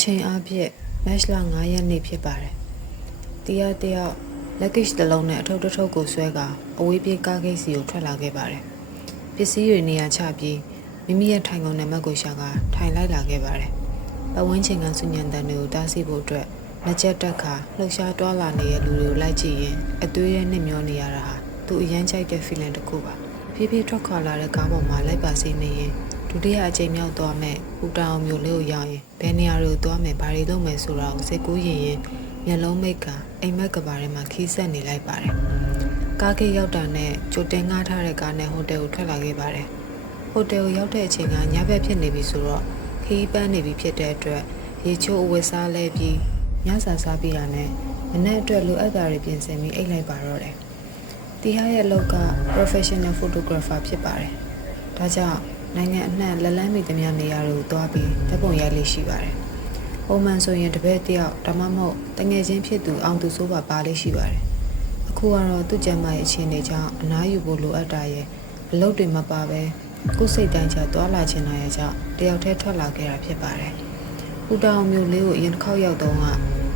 ချိန်အားဖြင့်မတ်လ9ရက်နေ့ဖြစ်ပါတယ်။တရားတယောက်လက်ကိတ်တစ်လုံးနဲ့အထုပ်တစ်ထုပ်ကိုဆွဲကအဝေးပြေးကားဂိတ်စီကိုထွက်လာခဲ့ပါတယ်။ပစ္စည်းတွေနေရာချပြီးမိမိရဲ့ထိုင်ကုန်နံပါတ်ကိုရှာကထိုင်လိုက်လာခဲ့ပါတယ်။ပတ်ဝန်းကျင်ကစုညံတန်တွေကိုတားဆီးဖို့အတွက်လက်ချက်တက်ခါလှုပ်ရှားတွာလာနေတဲ့လူတွေကိုလိုက်ကြည့်ရင်အသွေးရဲ့နှိမ့်မျောနေရတာဟာသူအရန်ချိုက်တဲ့ feeling တစ်ခုပါ။ဖြည်းဖြည်းထွက်ခွာလာတဲ့ကားပေါ်မှာလိုက်ပါစေနေရင်ဒုတိယအကြိမ်မြောက်သွားမဲ့ပူတာအောင်မျိုးလေးကိုရောက်ရင်ဘယ်နေရာတွေကိုသွားမယ်ဘာတွေလုပ်မယ်ဆိုတာကိုစိတ်ကူးရင်မျက်လုံးမိတ်ကအိမ်မက်ကဘာထဲမှာခီးဆက်နေလိုက်ပါတယ်။ကားကိတ်ရောက်တာနဲ့ကြိုတင်ငှားထားတဲ့ကားနဲ့ဟိုတယ်ကိုထွက်လာခဲ့ပါတယ်။ဟိုတယ်ကိုရောက်တဲ့အချိန်ကညဘက်ဖြစ်နေပြီဆိုတော့ခီးပန်းနေပြီဖြစ်တဲ့အတွက်ရေချိုးအဝတ်စားလဲပြီးညစာစားပြီးတာနဲ့မနေ့အတွက်လိုအပ်တာတွေပြင်ဆင်ပြီးအိတ်လိုက်ပါတော့တယ်။တီဟာရဲ့အလုပ်က professional photographer ဖြစ်ပါတယ်။ဒါကြောင့်နိုင်ငံအနှံ့လက်လန်းမိသမျှနေရာတွေကိုတွားပြီးဓာတ်ပုံရိုက်လေးရှိပါတယ်။ပုံမှန်ဆိုရင်တပည့်တယောက်ဒါမှမဟုတ်တငယ်ချင်းဖြစ်သူအောင်သူဆိုပါလေးရှိပါတယ်။အခုကတော့သူ့ကျမ်းမာရေးအခြေအနေကြောင့်အနားယူဖို့လိုအပ်တာရဲ့အလုပ်တွေမပါပဲကိုယ်စိတ်တိုင်းချတွားလာချင်တာရဲ့ကြောင့်တယောက်တည်းထွက်လာခဲ့တာဖြစ်ပါတယ်။ဦးတောင်မျိုးလေးကိုအရင်တစ်ခေါက်ရောက်တော့က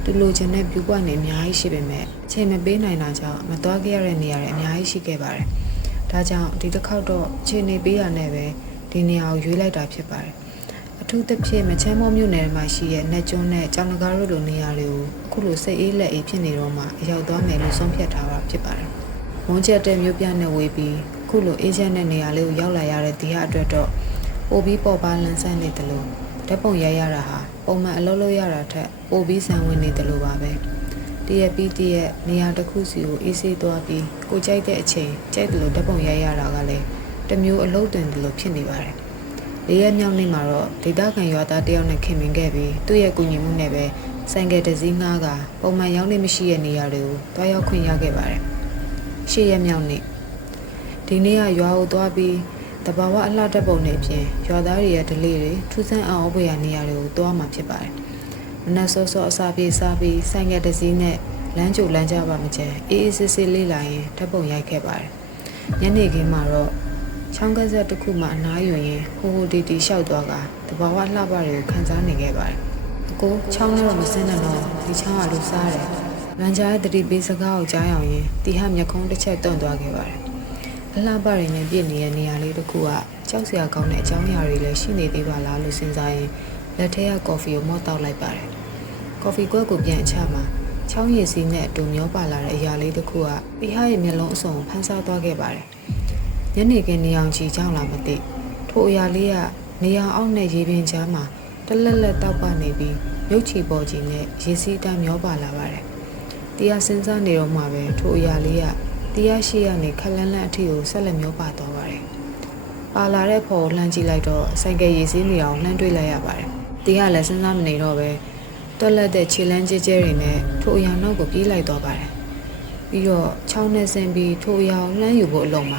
သူလိုချင်တဲ့ view point တွေအများကြီးရှိပေမဲ့အချိန်မပေးနိုင်တာကြောင့်မတွားခဲ့ရတဲ့နေရာတွေအများကြီးရှိခဲ့ပါတယ်။ဒါကြောင့်ဒီတစ်ခေါက်တော့အချိန်နေပေးရတဲ့ပဲဒီနေရာကိုရွေးလိုက်တာဖြစ်ပါတယ်။အထူးသဖြင့်မချမ်းမောမြို့နယ်မှာရှိတဲ့နှက်ကျွန်းနဲ့ကြောင်လကားတို့လိုနေရာတွေကိုအခုလိုစိတ်အေးလက်အေးဖြစ်နေတော့မှအရောက်သွားမယ်လို့ဆုံးဖြတ်ထားတာဖြစ်ပါတယ်။ဝန်းကျက်တဲ့မြို့ပြနဲ့ဝေးပြီးအခုလိုအေးချမ်းတဲ့နေရာလေးကိုရောက်လာရတဲ့ဒီဟာအတွက်တော့ပိုပြီးပေါ်ပါလန်းဆန်းနေတယ်လို့ဓာတ်ပုံရိုက်ရတာဟာပုံမှန်အလုပ်လုပ်ရတာထက်ပိုပြီးဆန်းဝင်နေတယ်လို့ပါပဲ။တရက်ပြီးတရက်နေရာတစ်ခုစီကိုအေးဆေးသွားပြီးကိုကြိုက်တဲ့အချိန်ကြိုက်တယ်လို့ဓာတ်ပုံရိုက်ရတာကလည်းတမျိုးအလုပ်တင်တယ်လို့ဖြစ်နေပါတယ်။၄ရက်မြောက်နေ့မှာတော့ဒေသခံရွာသားတယောက်နဲ့ခင်မင်ခဲ့ပြီးသူ့ရဲ့ကူညီမှုနဲ့ပဲဆိုင်ကယ်တစ်စီးငှားကပုံမှန်ရောက်နေမရှိတဲ့နေရာတွေကိုတွားရောက်ခွင့်ရခဲ့ပါတယ်။၈ရက်မြောက်နေ့ဒီနေ့ကရွာကိုတွားပြီးတဘာဝအလှတက်ပုံတွေအပြင်ရွာသားတွေရဲ့ဒလေးတွေထူးဆန်းအောင်ဖွယ်ရနေရာတွေကိုတွားမှာဖြစ်ပါတယ်။မနက်စောစောအစာပြေးစားပြီးဆိုင်ကယ်တစ်စီးနဲ့လမ်းကြိုလမ်းကြပါမကျန်အေးအေးဆေးဆေးလေးလာရင်ဓာတ်ပုံရိုက်ခဲ့ပါတယ်။ညနေခင်းမှာတော့ချောင်းကဆက်တစ်ခုမှအနားယူရင်ဟိုဟိုတီတီလျှောက်သွားကတဘာဝလှပတွေကိုခန်းစားနေခဲ့ပါတယ်။အကိုချောင်းနဲ့တော့မစင်းနဲ့တော့ဒီချောင်းကလူစားတယ်။လမ်းကြားရဲ့တတိပေးစကားကိုကြားရအောင်ရင်တီဟာမျက်ခုံးတစ်ချက်တွန့်သွားခဲ့ပါတယ်။အလှပတွေနဲ့ပြည့်နေတဲ့နေရာလေးတစ်ခုကကြောက်စရာကောင်းတဲ့အကြောင်းအရာတွေလည်းရှိနေသေးပါလားလို့စဉ်းစားရင်လက်ထဲကကော်ဖီကိုမော့တောက်လိုက်ပါတယ်။ကော်ဖီကွက်ကိုပြန်အချမှာချောင်းရည်စီးနဲ့အတူမျောပါလာတဲ့အရာလေးတစ်ခုကတီဟာရဲ့မျက်လုံးအစုံဖန်ဆားသွားခဲ့ပါတယ်။ညနေခင်းနေအောင်ချီကြောင်းလာမသိထိုအရာလေးကနေအောင်အောက်နဲ့ရေပြင်ကြားမှာတလက်လက်တောက်ပနေပြီးရုပ်ချီပေါ်ကြီးနဲ့ရေစီးတမ်းမျောပါလာပါတယ်။တရားစင်စားနေတော့မှပဲထိုအရာလေးကတရားရှိရနေခက်လန်းလန်းအထိကိုဆက်လက်မျောပါသွားပါတယ်။ပါလာတဲ့ဖော်ကိုလှမ်းကြည့်လိုက်တော့ဆိုင်ကယ်ရေစီးနေအောင်လှမ်းတွေးလိုက်ရပါတယ်။တရားလည်းစဉ်းစားမနေတော့ပဲတွက်လက်တဲ့ခြေလမ်းကျဲကျဲတွေနဲ့ထိုအရာနောက်ကိုပြေးလိုက်သွားပါတယ်။ပြီးတော့ချောင်းနဲ့ဆင်းပြီးထိုအရာကိုလှမ်းယူဖို့အလုံးပ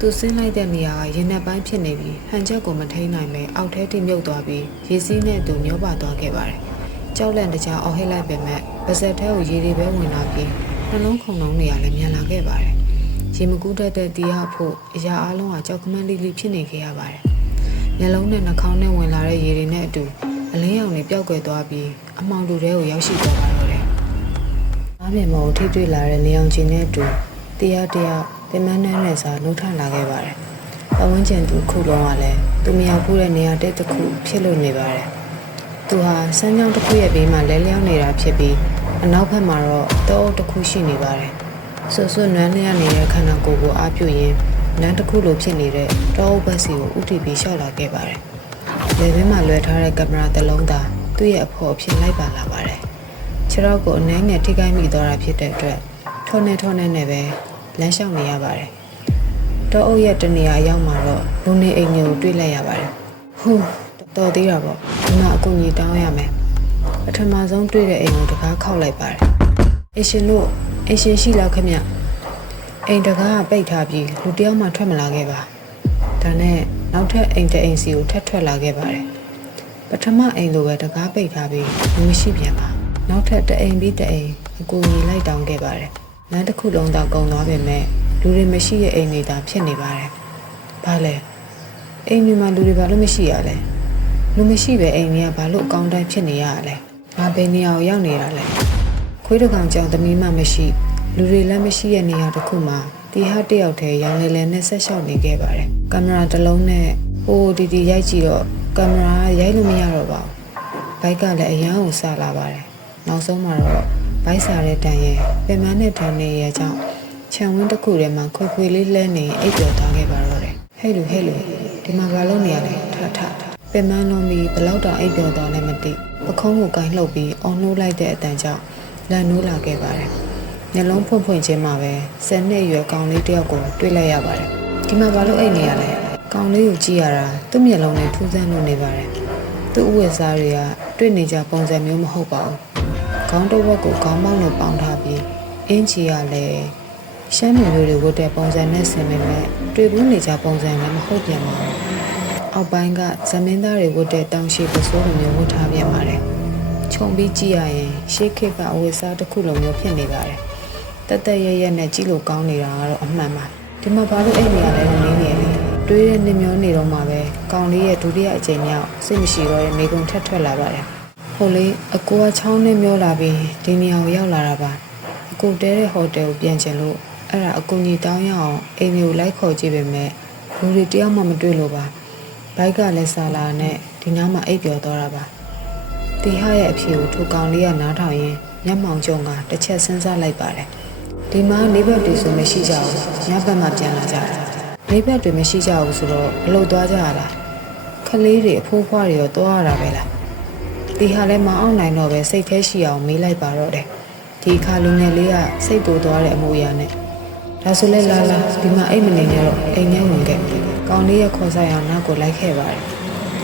ါသူဆင်းလိုက်တဲ့နေရာကရင်နက်ပိုင်းဖြစ်နေပြီးဟန်ချက်ကိုမထိန်နိုင်ပဲအောက်ထဲထိမြုပ်သွားပြီးရေစီးနဲ့သူမျောပါသွားခဲ့ပါတယ်။ကြောက်လန့်တကြားအော်ဟစ်လိုက်ပေမဲ့ပါဇက်ထဲကိုရေတွေပဲဝင်လာပြီးနှလုံးခုန်လုံးနေရလည်းမြန်လာခဲ့ပါတယ်။ရေမကူးတတ်တဲ့တီးဟာဖို့အရာအလုံးကကြောက်ကမန်းလေးလေးဖြစ်နေခဲ့ရပါတယ်။မျက်လုံးနဲ့နှာခေါင်းနဲ့ဝင်လာတဲ့ရေတွေနဲ့အတူအလင်းရောင်တွေပျောက်ကွယ်သွားပြီးအမောင်တူထဲကိုရောက်ရှိသွားပါတော့တယ်။အားပြင်မောင်ထိတွေ့လာတဲ့နေအောင်ချင်းနဲ့အတူတရားပင်မနှမ်းနဲ့စာလှုပ်ထလာခဲ့ပါတယ်။ပဝန်းကျင်သူခုလုံးကလည်းသူမရောက်ဘူးတဲ့နေရာတစ်ခုဖြစ်လို့နေပါတယ်။သူဟာစမ်းကြောင်းတစ်ခုရဲ့ဘေးမှာလဲလျောင်းနေတာဖြစ်ပြီးအနောက်ဘက်မှာတော့တောအုပ်တစ်ခုရှိနေပါတယ်။ဆွဆွနွမ်းလျက်နေတဲ့ခန္ဓာကိုယ်ကိုအားပြုရင်းလမ်းတစ်ခုလိုဖြစ်နေတဲ့တောအုပ်ဘက်စီကိုဥတီပြီးလျှောက်လာခဲ့ပါတယ်။လေဘင်းမှာလွှဲထားတဲ့ကင်မရာတစ်လုံးသာသူ့ရဲ့အဖို့အဖြစ်လိုက်ပါလာပါတယ်။ခြေထောက်ကိုအနှဲငယ်ထိခိုက်မိသွားတာဖြစ်တဲ့အတွက်ထောနဲ့ပဲလမ်းလျှောက်နေရပါတယ်။တောအုပ်ရဲ့တနေရာရောက်မှာတော့လူနေအိမ်တွေကိုတွေ့လိုက်ရပါတယ်။ဟူးတော်သေးတာပေါ့။ဒီမှာအကူကြီးတောင်းရမယ်။ပထမဆုံးတွေ့တဲ့အိမ်ကိုတကားခောက်လိုက်ပါတယ်။အိမ်ရှင်ရှိလောက်ခမ။အိမ်တကားကပိတ်ထားပြီးလူတယောက်မှထွက်မလာခဲ့ပါ။ဒါနဲ့နောက်ထပ်အိမ်တစ်အိမ်စီကိုထပ်ထွက်လာခဲ့ပါတယ်။ပထမအိမ်လိုပဲတကားပိတ်ထားပြီးလူမရှိပြန်ပါ။နောက်ထပ်တစ်အိမ်ပြီးတစ်အိမ်အကူကြီးလိုက်တောင်းခဲ့ပါတယ်။လမ်းတစ်ခုလုံးတော့ကုန်သွားပေမဲ့လူတွေမရှိတဲ့အိမ်တွေသာဖြစ်နေပါတယ်။ဘာလဲအိမ်တွေမှာလူတွေဘာလို့မရှိရလဲ လူမရှိပဲအိမ်ကြီးကဘာလို့အကောင်းတိုင်းဖြစ်နေရလဲငါဘယ်နေရာကိုရောက်နေတာလဲခွေးတစ်ကောင်ကြောင့်သမီးမှမရှိလူတွေလည်းမရှိတဲ့နေရာတစ်ခုမှာတီဟာတယောက်တည်းရောင်လဲနဲ့ဆက်လျှောက်နေခဲ့ပါတယ်ကင်မရာတစ်လုံးနဲ့ဟိုဒီရိုက်ကြည့်တော့ကင်မရာရိုက်လို့မရတော့ပါဘူးဘိုက်ကလည်းအရန်ကိုဆလာပါတယ်နောက်ဆုံးမှာတော့ဘိုက်စားတဲ့တန်ရဲ့ပင်မနဲ့တန်နေရဲ့ကြောင့်ခြံဝင်းတစ်ခုထဲမှာခွေလေးလှဲနေအိပ်ပျော်သွားခဲ့ပါတော့တယ်ဟဲ့လူဒီမှာဘာလုပ်နေရလဲထပင်မလုံးပြီးဘလောက်တောင်အိပ်ပျော်သွားလဲမသိပခုံးကိုကိုင်းလှုပ်ပြီးအော်နှိုးလိုက်တဲ့အတန်ကြောင့်လန့်နိုးလာခဲ့ပါတယ်မျက်လုံးဖွင့်ချင်းမှာပဲ10နှစ်အရွယ်ကောင်လေးတယောက်ကိုတွေ့လိုက်ရပါတယ်ဒီမှာဘာလို့အိပ်နေရလဲကောင်လေးကိုကြည့်ရတာသူ့မျက်လုံးနဲ့ထူးဆန်းလို့နေပါတယ်သူ့ဥဝတ်စားတွေကတွေ့နေကြပုံစံမျိုးမဟုတ်ပါဘူးခေါင်းတစ်ဝက်ကိုခေါင်းပေါင်းလို့ပေါင်းထားပြီးအင်းချီရလဲရှမ်းမျိုးတွေဝတ်တဲ့ပုံစံနဲ့ဆင်ပေမဲ့တွေ့ဘူးနေကြပုံစံလည်းမဟုတ်ပြန်ပါဘူးအောက်ပိုင်းကဇမင်းသားတွေဝတ်တဲ့တောင်ရှိပစိုးလိုမျိုးဝတ်ထားပြန်ပါတယ်ခြုံပြီးကြည့်ရရင်ရှေးခေတ်ကအဝတ်စားတစ်ခုလိုမျိုးဖြစ်နေပါတယ်တက်ရဲနဲ့ကြည့်လို့ကောင်းနေတာကတော့အမှန်ပါဒီမှာဘာလို့အိတ်နေရလဲလို့နေနေလေတွေးတဲ့နှမျောနေတော့မှပဲကောင်လေးရဲ့ဒုတိယအကြိမ်မြောက်စိတ်မရှိတော့တဲ့မိကုံထက်ထွက်လာပါတယ်ဟိုလေအကူကချောင်းနဲ့မျောလာပြီးဒီနေရာကိုရောက်လာတာပါအကူတဲတဲ့ဟိုတယ်ကိုပြန်ချင်လို့အဲ့ဒါအကူကြီးတောင်းရအောင်အိမ်မျိုးလိုက်ခေါ်ကြည့်ပေမဲ့လူတွေတယောက်မှမတွေ့လို့ပါဘိုက်ကလည်းဆာလာနဲ့ဒီနားမှာအိပ်ပျော်သွားတာပါတီဟာရဲ့အဖြေကိုထိုကောင်လေးကနားထောင်ရင်းမျက်မှောင်ကျုံကတစ်ချက်စဉ်းစားလိုက်ပါတယ်ဒီမှာနေဘက်တွေဆိုမရှိကြဘူးညဘက်မှပြန်လာကြတယ်နေဘက်တွေမရှိကြဘူးဆိုတော့အလုပ်သွားကြရလားခလေးတွေအဖိုးဖွားတွေရောသွားရတာပဲလားတီဟာလည်းမအောင်နိုင်တော့ပဲစိတ်แท้ရှိအောင်မေးလိုက်ပါတော့တယ်ဒီခါလူငယ်လေးကစိတ်တူသွားတဲ့အမူအရာနဲ့ဒါဆိုလဲလာဒီမှာအိမ်မနေနဲ့တော့အိမ်ထဲဝင်ခဲ့ကောင်လေးရဲ့ခေါ်ဆိုင်အောင်နောက်ကိုလိုက်ခဲ့ပါတယ်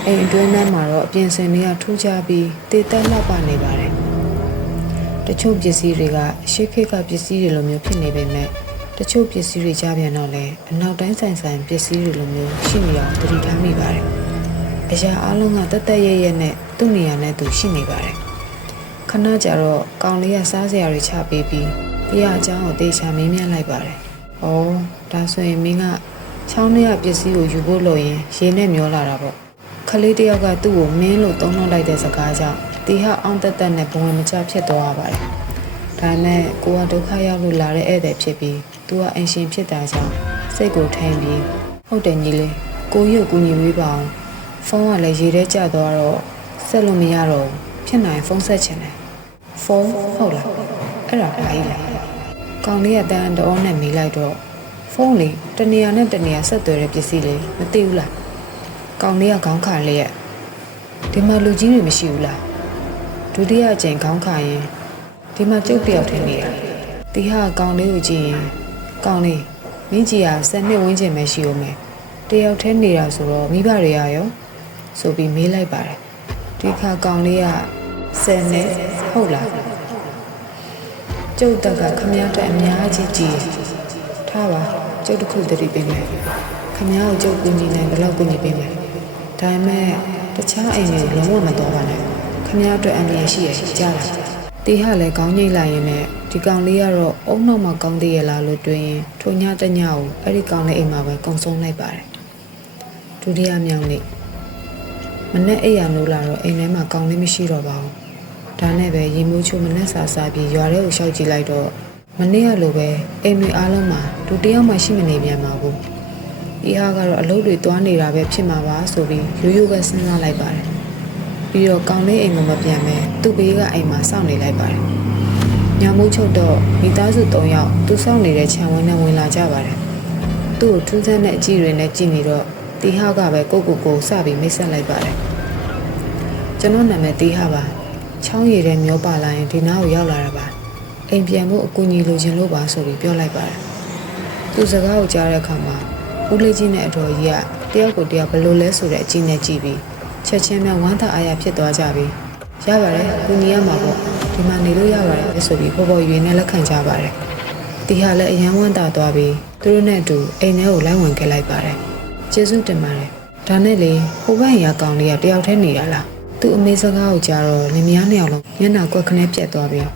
အိမ်အတွင်းထဲမှာတော့အပြင်စင်တွေကထူးခြားပြီးတေတက်လောက်ပါနေပါတယ်တချို့ပစ္စည်းတွေကရှေးခေတ်ကပစ္စည်းတွေလိုမျိုးဖြစ်နေပေမဲ့တချို့ပစ္စည်းတွေကြားပြန်တော့လဲအနောက်တိုင်းဆိုင်ပစ္စည်းတွေလိုမျိုးရှိနေအောင်သတိထားမိပါတယ်အရာအလုံးကတက်ရဲနဲ့သူ့နေရာနဲ့သူရှိနေပါတယ်ခဏကြာတော့ကောင်လေးကစားစရာတွေချပေးပြီးတရားအကြောင်းကိုတေချာမေးမြန်းလိုက်ပါတယ်။ဩဒါဆိုရင်မင်းကချောင်းထဲကပစ္စည်းကိုယူဖို့လို့ရင်ရေနဲ့မျောလာတာပေါ့။ခလေးတယောက်ကသူ့ကိုမင်းလို့သုံးနှုတ်လိုက်တဲ့စကားကြောင့်တီဟာအောင်တက်နဲ့ဘဝင်မချဖြစ်သွားပါတယ်။ဒါနဲ့ကိုကဒုက္ခရောက်လို့လာတဲ့ဧည့်သည်ဖြစ်ပြီးသူကအင်ရှင်ဖြစ်တာကြောင့်စိတ်ကိုထိန်ပြီးဟုတ်တယ်ညီလေးကိုရုပ်ကူညီဝေးပါအောင်ဖုန်းကလည်းရေထဲကျသွားတော့ဆက်လို့မရတော့ဖြစ်နိုင်ဖုန်းဆက်ချင်တယ်။ဖုန်းဟုတ်လားအဲ့ဒါဘာကြီးလဲကောင်လေးကတန်တော်နဲ့မေးလိုက်တော့ဖုန်းလေးတနေရာနဲ့တနေရာဆက်သွယ်တဲ့ပစ္စည်းလေးမသိဘူးလားကောင်လေးကခေါင်းခါလေးရဲ့ဒီမှာလူကြီးတွေမရှိဘူးလားဒုတိယအကြိမ်ခေါင်းခါရင်ဒီမှာကျုပ်တယောက်ထင်းနေတာတီဟာကောင်လေးကိုကြည့်ရင်ကောင်လေးမင်းကြီးက10နှစ်ဝန်းကျင်ပဲရှိဦးမယ်တယောက်ထင်းနေတာဆိုတော့မိဘတွေရရောဆိုပြီးမေးလိုက်ပါတယ်ဒီခါကောင်လေးက10နှစ်ဟုတ်လားကျုပ်တက်ကခမည်းတော်အများကြီးကြည်ထားပါကျုပ်တခုတတိပေးမယ်ခမည်းကိုကျုပ်ကူညီနိုင်ဘယ်လောက်ကူညီပေးမယ်ဒါပေမဲ့တခြားအိမ်တွေလုံးဝမတော်ပါနဲ့ခမည်းတော်အန္တရာယ်ရှိရကြားလားတီဟာလည်းခေါင်းငိတ်လိုက်ရင်နဲ့ဒီကောင်လေးကတော့အုံနောက်မှာကောင်းသေးရလားလို့တွေးရင်ထိုညတညကိုအဲ့ဒီကောင်လေးအိမ်မှာပဲကုံဆုံးလိုက်ပါတယ်ဒုတိယမြောက်နေ့မနေ့အိမ်ရနိုးလာတော့အိမ်ထဲမှာကောင်လေးမရှိတော့ပါဘူးဒါနဲ့ပဲရေမိုးချိုမနဲ့စားပြီးရွာထဲကိုရှောက်ကြည့်လိုက်တော့မနေ့ကလိုပဲအိမ်တွေအားလုံးမှာဒုတယောက်မှရှိမနေပြန်ပါဘူးဒီဟာကတော့အလုပ်တွေတွားနေတာပဲဖြစ်မှာပါဆိုပြီးရိုးပဲစဉ်းစားလိုက်ပါတယ်ပြီးတော့ကောင်လေးအိမ်မှာမပြန်ပဲသူ့ဘေးကအိမ်မှာစောင့်နေလိုက်ပါတယ်ညမိုးချုပ်တော့မိသားစု3ယောက်သူစောင့်နေတဲ့ခြံဝင်းနဲ့ဝင်လာကြပါတယ်သူ့ကိုထူးဆန်းတဲ့အကြည့်တွေနဲ့ကြည့်နေတော့တီဟာကပဲကိုစပြီးမိတ်ဆက်လိုက်ပါတယ်ကျွန်တော်နာမည်တီဟာပါချောင်းရည်ထဲမျောပါလာရင်ဒီနားကိုရောက်လာတာပါအိမ်ပြန်ဖို့အကူအညီလိုချင်လို့ပါဆိုပြီးပြောလိုက်ပါတယ်သူစကားကိုကြားတဲ့အခါမှာဦးလေးကြီးနဲ့အတော်ကြီးကတယောက်ကိုတယောက်ဘယ်လိုလဲဆိုတဲ့အကြည့်နဲ့ကြည့်ပြီးချက်ချင်းမှဝမ်းသာအားရဖြစ်သွားကြပြီးရပါတယ်ကူညီရမှာပေါ့ဒီမှာနေလို့ရပါတယ်ဆိုပြီးပေါ်ရွေနဲ့လက်ခံကြပါတယ်တီဟာလည်းအယံဝမ်းသာသွားပြီးသူတို့နဲ့အတူအိမ်ထဲကိုလိုက်ဝင်ခဲ့လိုက်ပါတယ်ကျေးဇူးတင်ပါတယ်ဒါနဲ့လေဟိုဘက်ရကောင်လေးကတယောက်တည်းနေတာလားသူ့အမေစကားကိုကြားတော့လင်မယားနှစ်ယောက်လုံးမျက်နှာကွက်ခနဲပြတ်သွားပြီး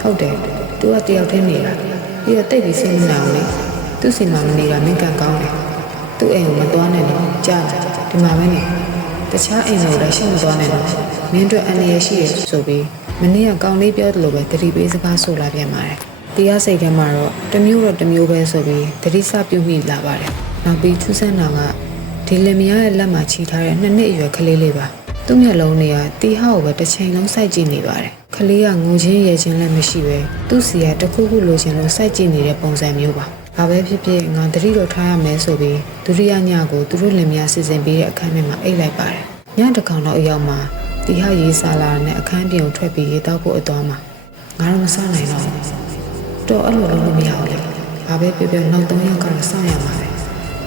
ဟုတ်တယ်သူကတယောက်တည်းနေတာပြီးတော့တိတ်ပြီးစိတ်မနာဘူးလေသူ့စီမှာမနေတာမင်းကန်ကောင်းတယ်သူ့အိမ်ကိုမသွားနဲ့တော့ကြားတယ်ဒီမှာပဲနေ တခြားအိမ်တွေကိုလည်းရှောင်သွားနိုင်တော့မင်းတို့အန္တရာယ်ရှိရဆိုပြီးမနေ့ကကောင်းလေးပြောတယ်လို့ပဲတတိပေးစကားဆိုလာပြန်ပါတယ်တရားစိတ်ထဲမှာတော့တစ်မျိုးပဲဆိုပြီးတတိစပြုမိလာပါတယ်နောက်ပြီးထူးဆန်းတာကဒီလင်မယားရဲ့လက်မှာချီထားတဲ့2နှစ်အရွယ်ကလေးလေးပါသူ့မျက်လုံးတွေကတီဟောက်ကိုပဲတစ်ချိန်လုံးစိုက်ကြည့်နေပါတယ်ကလေးကငိုချင်းရဲချင်းလည်းမရှိပဲသူ့စီကတခုခုလိုချင်လို့စိုက်ကြည့်နေတဲ့ပုံစံမျိုးပါဘာပဲဖြစ်ဖြစ်ငါတတိတော်ထားရမယ်ဆိုပြီးဒုတိယညကိုသူတို့လင်မယားစီစဉ်ပေးတဲ့အခန်းထဲမှာအိတ်လိုက်ပါတယ်ညတစ်ကောင်တော့အရောက်မှာတီဟရေးစားလာတဲ့အခန်းပြင်ကိုထွက်ပြီးရေတောက်ဖို့အသွားမှာငါတော့မစားနိုင်တော့တော့အဲ့လိုလုပ်လို့မရဘူးလေဘာပဲပြောပြောနောက်3ရက်ကတော့စောင့်ရမှာပဲ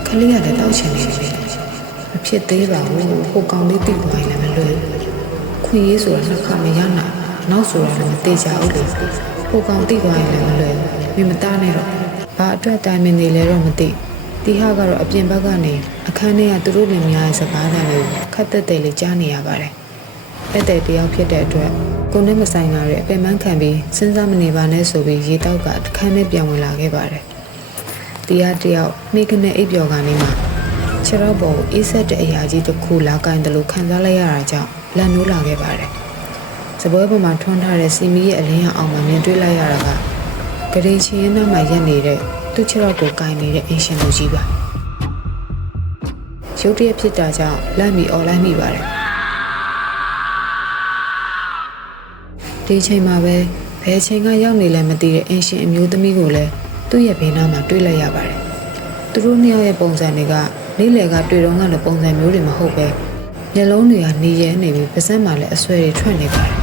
ကလေးကလည်းတောက်ချင်နေတယ်မဖြစ်သေးပါဘူးဟိုကောင်လေးတိသွားရင်လည်းမလွယ်ခွင့်ရေးဆိုတာနှစ်ခါမရနိုင်နောက်ဆိုတာလည်းမသေးကြဘူးလေဟိုကောင်တိသွားရင်လည်းမလွယ်မင်းမသားနဲ့တော့ဘာအတွက်တိုင်မနေလဲတော့မသိတီဟာကတော့အပြင်ဘက်ကနေအခန်းထဲကသူတို့လင်မယားရဲ့စကားသံလေးခက်တက်တက်လေးကြားနေရပါတယ်အဲ့တဲ့တယောက်ဖြစ်တဲ့အတွက်ကိုနဲ့မဆိုင်တာရဲ့အပင်ပန်းခံပြီးစဉ်းစားမနေပါနဲ့ဆိုပြီးရေတောက်ကအခန်းထဲပြန်ဝင်လာခဲ့ပါတယ်တရားတယောက်နှိကနေအိပ်ပျော်ကနေမှခြေတော့ပေါ်အေးဆက်တဲ့အရာကြီးတစ်ခုလာကိုင်းတယ်လို့ခံစားလိုက်ရတာကြောင့်လက်နိုးလာခဲ့ပါတယ်စပွဲပေါ်မှာထွန်းထားတဲ့စီမီရဲ့အလင်းရောင်အောင်မှမြင်တွေ့လိုက်ရတာကဂရေချင်ရင်နောက်မှာရက်နေတဲ့သူ့ခြေတော့ကိုကိုင်းနေတဲ့အင်ရှင်လူကြီးပါရုတ်တရက်ဖြစ်တာကြောင့်လက်မီအော်လိုက်မိပါတယ်ဒီချိန်မှာပဲဘယ်ချိန်ကရောက်နေလဲမသိတဲ့အင်ရှင်အမျိုးသမီးကိုလည်းသူ့ရဲ့ဘေးနားမှာတွေ့လိုက်ရပါတယ်။သူတို့နှစ်ယောက်ရဲ့ပုံစံတွေကနေ့လယ်ကတွေ့တော့ကလည်းပုံစံမျိုးတွေမဟုတ်ပဲမျက်လုံးတွေကနေရဲနေပြီးပါးစပ်မှာလည်းအဆွဲတွေထွက်နေပါတယ်။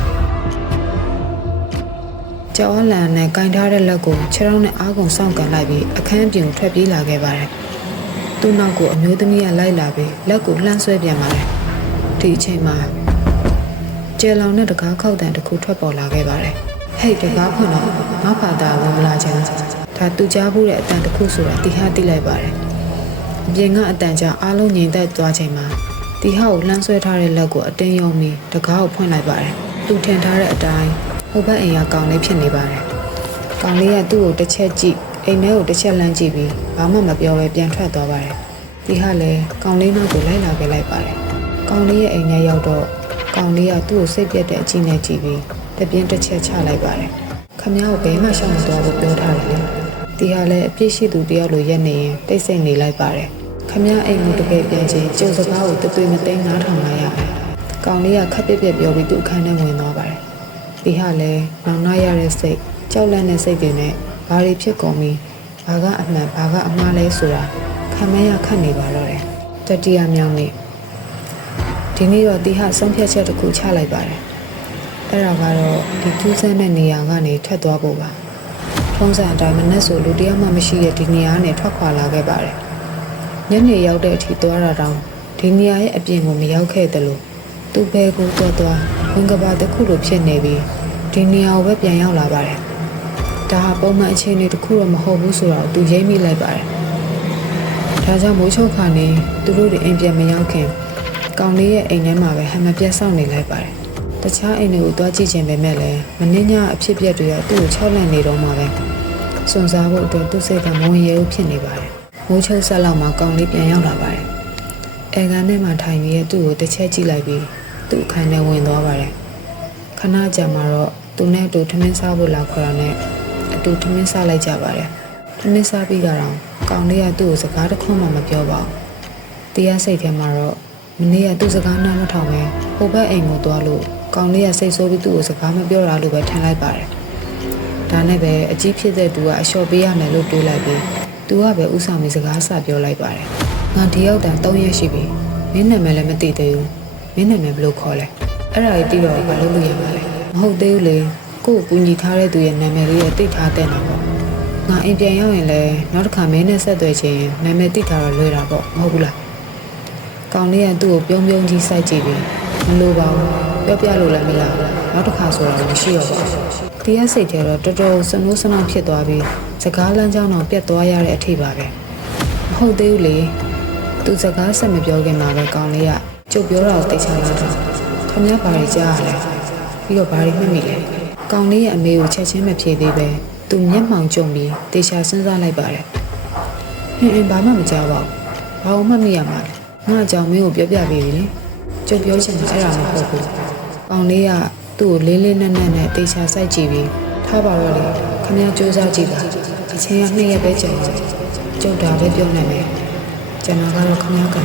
ကြောက်အလန့်နဲ့ကင်ထားတဲ့လက်ကိုခြေထောက်နဲ့အားကုန်စောင့်ကန်လိုက်ပြီးအခန်းပြင်ကိုထွက်ပြေးလာခဲ့ပါတယ်။သူ့နောက်ကိုအမျိုးသမီးကလိုက်လာပြီးလက်ကိုလှမ်းဆွဲပြန်ပါတယ်။ဒီအချိန်မှာကျဲလောင်နဲ့တကားခောက်တန်တစ်ခုထွက်ပေါ်လာခဲ့ပါတယ်။ဟဲ့တကားဖွင့်တော့ငါဖာတာဝင်မလာချင်ဒါသူကြားဖို့တဲ့အတန်တစ်ခုဆိုတာတီဟာသိလိုက်ပါတယ်။အပြင်ကအတန်ကြောင့်အားလုံးငြိမ်သက်သွားချိန်မှာတီဟာကိုလှမ်းဆွဲထားတဲ့လက်ကိုအတင်းယုံပြီးတကားကိုဖွင့်လိုက်ပါတယ်။သူထင်ထားတဲ့အတိုင်းဟိုဘက်အိမ်ကကောင်လေးဖြစ်နေပါတယ်။ကောင်လေးကသူ့ကိုတစ်ချက်ကြည့်အိမ်ထဲကိုတစ်ချက်လှမ်းကြည့်ပြီးဘာမှမပြောဘဲပြန်ထွက်သွားပါတယ်။တီဟာလည်းကောင်လေးနောက်ကိုလိုက်လာခဲ့လိုက်ပါတယ်။ကောင်လေးရဲ့အိမ်ထဲရောက်တော့ကောင်လေးကသူ့ကိုစိတ်ပြတ်တဲ့အကြည့်နဲ့ကြည့်ပြီးတပြင်းတစ်ချက်ချလိုက်ပါတယ်။ခမ ्या ကိုဘယ်မှရှောင်မသွားဘူးပြောထားတယ်လေ။တီဟာလည်းအပြစ်ရှိသူတယောက်လိုရက်နေရင်တိတ်ဆိတ်နေလိုက်ပါတယ်။ခမ ्या အိမ်ကိုတကယ်ပြန်ချင်းကြုံစကားကိုတွေ့မသိမ်းနားထောင်လိုက်ရတယ်။ကောင်လေးကခက်ပြက်ပြက်ပြောပြီးသူ့အခန်းထဲဝင်သွားပါတယ်။တီဟာလည်းနောင်နာရတဲ့စိတ်ကြောက်လန့်တဲ့စိတ်တွေနဲ့ဘာတွေဖြစ်ကုန်ပြီးဘာကအမှန်ဘာကအမှားလဲဆိုတာခမ ्या ခတ်နေပါတော့တယ်။တတိယမြောက်နေ့ဒီနေ့တော့တီဟာဆုံးဖြတ်ချက်တစ်ခုချလိုက်ပါတယ်။အဲ့ဒါကတော့ဒီကျူးစမ်းတဲ့နေရာကနေထွက်သွားဖို့ပါ။ထုံးစံအတိုင်းမနဲ့ဆိုလူတယောက်မှမရှိတဲ့ဒီနေရာကနေထွက်ခွာလာခဲ့ပါတယ်။ညနေရောက်တဲ့အထိသွားတာတောင်ဒီနေရာရဲ့အပြင်ကိုမရောက်ခဲ့တယ်လို့သူ့ဘဲကိုသွားဝင်ကဘာတစ်ခုလိုဖြစ်နေပြီးဒီနေရာကိုပဲပြန်ရောက်လာပါတယ်။ဒါဟာပုံမှန်အခြေအနေတစ်ခုတော့မဟုတ်ဘူးဆိုတော့သူရိပ်မိလိုက်ပါတယ်။ဒါကြောင့်မိုးချုပ်ခါနေသူတို့တွေအိမ်ပြန်မရောက်ခင်ကောင်လေးရဲ့အိမ်ထဲမှာပဲဟန်မပြတ်စောင့်နေလိုက်ပါတယ်။တခြားအိမ်တွေကိုတွားကြည့်ခြင်းပဲမဲ့လည်းမင်းညအဖြစ်ပြက်တွေကသူ့ကိုချောက်လန့်နေတော့မှပဲစွန့်စားဖို့အတွက်သူ့စိတ်ကမဝင်ရဲဘူးဖြစ်နေပါတယ်။မိုးချုပ်ဆက်လောက်မှကောင်လေးပြန်ရောက်လာပါတယ်။အဲကန်ထဲမှာထိုင်နေတဲ့သူ့ကိုတစ်ချက်ကြည့်လိုက်ပြီးသူ့အခန်းထဲဝင်သွားပါတယ်။ခဏကြာမှတော့သူနဲ့အတူထမင်းစားဖို့လာခေါ်တာနဲ့အတူထမင်းစားလိုက်ကြပါတယ်။ထမင်းစားပြီးတော့ကောင်လေးကသူ့ကိုစကားတစ်ခွန်းမှမပြောပါဘူး။တရားစိတ်ထဲမှာတော့မနေ့ကသူ့စကားနားမထောင်ပဲဟိုဘက်အိမ်ကိုသွားလို့ကောင်လေးကစိတ်ဆိုးပြီးသူ့ကိုစကားမပြောတာလို့ပဲထင်လိုက်ပါတယ်။ဒါနဲ့ပဲအကြီးဖြစ်တဲ့သူကအလျှော့ပေးရမယ်လို့တွေးလိုက်ပြီးသူကပဲဥဆောင်ပြီးစကားဆပြောလိုက်ပါတယ်။ငါဒီရောက်တာ3ရက်ရှိပြီ။မင်းနာမည်လည်းမသိသေးဘူး။မင်းနာမည်ဘယ်လိုခေါ်လဲ။အဲ့ဒါကြီးပြီးတော့ဘာလုပ်လို့ရမှာလဲ။မဟုတ်သေးဘူးလေ။ကို့ကိုကူညီထားတဲ့သူရဲ့နာမည်လေးကိုသိထားတဲ့နော်ပေါ့။ငါအိမ်ပြန်ရောက်ရင်လည်းနောက်တစ်ခါမင်းနဲ့ဆက်သွယ်ချင်းနာမည်သိထားတော့လွယ်တာပေါ့မဟုတ်ဘူးလား။ကောင်လေးကသူ့ကိုပြုံးကြီးစိုက်ကြည့်ပြီးမလိုပါဘူးပြောပြလို့လည်းမရဘူးနောက်တစ်ခါဆိုတော့မရှိတော့ပါဘူးတရားစိတ်ထဲတော့တော်တော်စနိုးစနောင်းဖြစ်သွားပြီးစကားလမ်းကြောင်းတော့ပြတ်သွားရတဲ့အထိပါပဲမဟုတ်သေးဘူးလေသူစကားဆက်မပြောခင်မှာပဲကောင်လေးကကြုတ်ပြောတာကိုသိချလာတော့ခမည်းဘာတွေကြားရလဲပြီးတော့ဘာတွေမှတ်မိလဲကောင်လေးရဲ့အမေကိုချက်ချင်းမဖြေသေးပဲသူမျက်မှောင်ကျုံပြီးတေချာစဉ်းစားလိုက်ပါတယ်ဟင်းဘာမှမကြားပါဘူးဘာလို့မှတ်မိရမှာလဲငါအကြောင်းမင်းကိုပြောပြပေးပြီလေ ကျုပ်ပြောချင်တာအဲ့ဒါမဟုတ်ဘူး။ကောင်လေးကသူ့ကိုလေးလေးနက်နက်နဲ့တေချာစိုက်ကြည့်ပြီးထားပါတော့လေခမစူးစမ်းကြည့်ပါအချိန်က2ရက်ပဲကြာတယ်ကျုပ်ဒါပဲပြောနိုင်မယ်ကျွန်တော်ကတော့ခမကအ